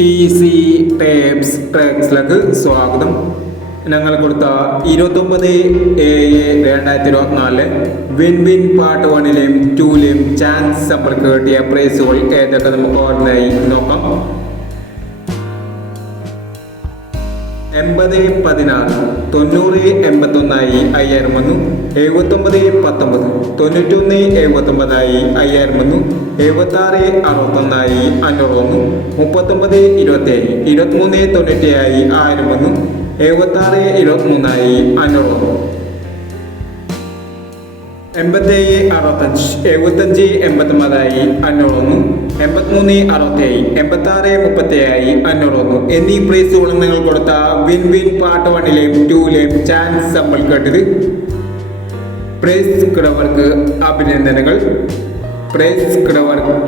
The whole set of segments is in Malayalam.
ഈസി ടേപ്സ് ട്രാക്സിലേക്ക് സ്വാഗതം. ഞങ്ങൾ കൊടുത്ത ഇരുപത്തൊമ്പത് ഏഴ് രണ്ടായിരത്തി ഇരുപത്തിനാലിൽ വിൻ വിൻ പാർട്ട് വണ്ണിലെയും ടൂലെയും ചാൻസ് നമ്മൾക്ക് കിട്ടിയ പ്രൈസുകൾ ഏതൊക്കെ നമുക്ക് ഓർമ്മയായി നോക്കാം. എൺപത് പതിനാറ് തൊണ്ണൂറ് എൺപത്തൊന്നായി അയ്യായിരം വന്നു. എഴുപത്തൊമ്പത് പത്തൊമ്പത്. തൊണ്ണൂറ്റൊന്ന് എഴുപത്തൊമ്പതായി അയ്യായിരം വന്നു എഴുപത്താറ് അറുപത്തൊന്നായി അഞ്ഞൂറ് വന്നു മുപ്പത്തൊമ്പത് ഇരുപത്തേഴ് ഇരുപത്തിമൂന്ന് തൊണ്ണൂറ്റിയായി ആയിരം വന്നു എഴുപത്താറ് ഇരുപത്തിമൂന്നായി അഞ്ഞൂറ് വന്നു എൺപത്തേഴ് അറുപത്തഞ്ച് എഴുപത്തഞ്ച് എൺപത്തൊമ്പതായി അഞ്ഞൂറ് ഒന്ന് എൺപത്തിമൂന്ന് അറുപത്തേഴ് എൺപത്താറ് മുപ്പത്തേഴായി അഞ്ഞൂറ് ഒന്ന് എന്നീ പ്രൈസുകളും നിങ്ങൾ കൊടുത്ത വിൻ വിൻ പാർട്ട് വണ്ണിലെയും ടൂലെയും ചാൻസ് നമ്മൾ കേട്ടത് പ്രൈസ് കിടവർക്ക് അഭിനന്ദനങ്ങൾ പ്രൈസ്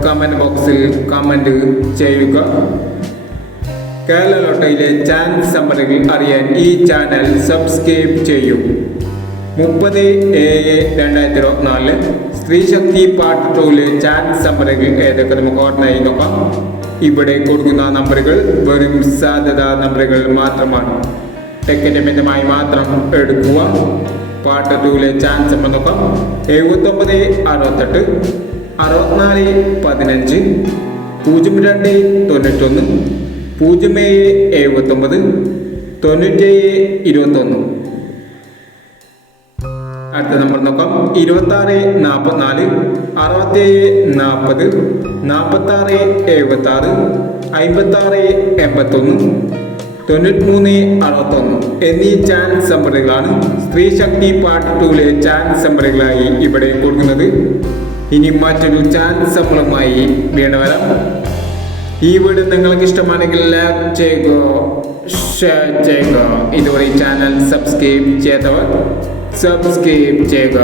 കമന്റ് ബോക്സിൽ കമന്റ് ചെയ്യുക. കേരള ലോട്ടയിലെ ചാൻസ് സമ്മറുകൾ അറിയാൻ ഈ ചാനൽ സബ്സ്ക്രൈബ് ചെയ്യൂ. മുപ്പത് ഏഴ് രണ്ടായിരത്തി ഇരുപത്തിനാലിൽ സ്ത്രീശക്തി പാർട്ട് ടൂവിലെ ചാൻസ് നമ്പറുകൾ ഏതൊക്കെ നമുക്ക് ഓർമ്മയായി നോക്കാം. ഇവിടെ കൊടുക്കുന്ന നമ്പറുകൾ വെറും സാധ്യതാ നമ്പറുകൾ മാത്രമാണ്. ടെക്കറ്റ് മിതമായി മാത്രം എടുക്കുക. പാർട്ട് ടൂലെ ചാൻസ് നമ്പർ നോക്കാം എഴുപത്തൊമ്പത് അറുപത്തെട്ട് അറുപത്തിനാല് പതിനഞ്ച് പൂജ്യം രണ്ട് തൊണ്ണൂറ്റൊന്ന് പൂജ്യം ഏഴ് എഴുപത്തൊമ്പത് തൊണ്ണൂറ്റേഴ് ഇരുപത്തൊന്ന്. അടുത്ത നമ്പർ നോക്കാം. ഇരുപത്തി ആറ് നാൽപ്പത്തിനാല് അറുപത്തേഴ് നാൽപ്പത് നാൽപ്പത്തി ആറ് എഴുപത്തി ആറ് അമ്പത്തി ആറ് എൺപത്തൊന്ന്. തൊണ്ണൂറ്റിമൂന്ന് അറുപത്തൊന്ന് എന്നീ ചാൻസ് നമ്പറുകളാണ് സ്ത്രീ ശക്തി പാർട്ട് ടൂലെ ചാൻസ് നമ്പറുകളായി ഇവിടെ കൊടുക്കുന്നത്. ഇനി മറ്റൊരു ചാൻസ് നമ്പറുമായി വീണ്ടും വരാം. ഈ വീഡിയോ നിങ്ങൾക്ക് ഇഷ്ടമാണെങ്കിൽ ലൈക്ക് ചെയ്യുക ഷെയർ ചെയ്യുക. ഇതുവരെ ചാനൽ സബ്സ്ക്രൈബ് ചെയ്തവർ സബ്സ്ക്രൈബ് ചെയ്യുക.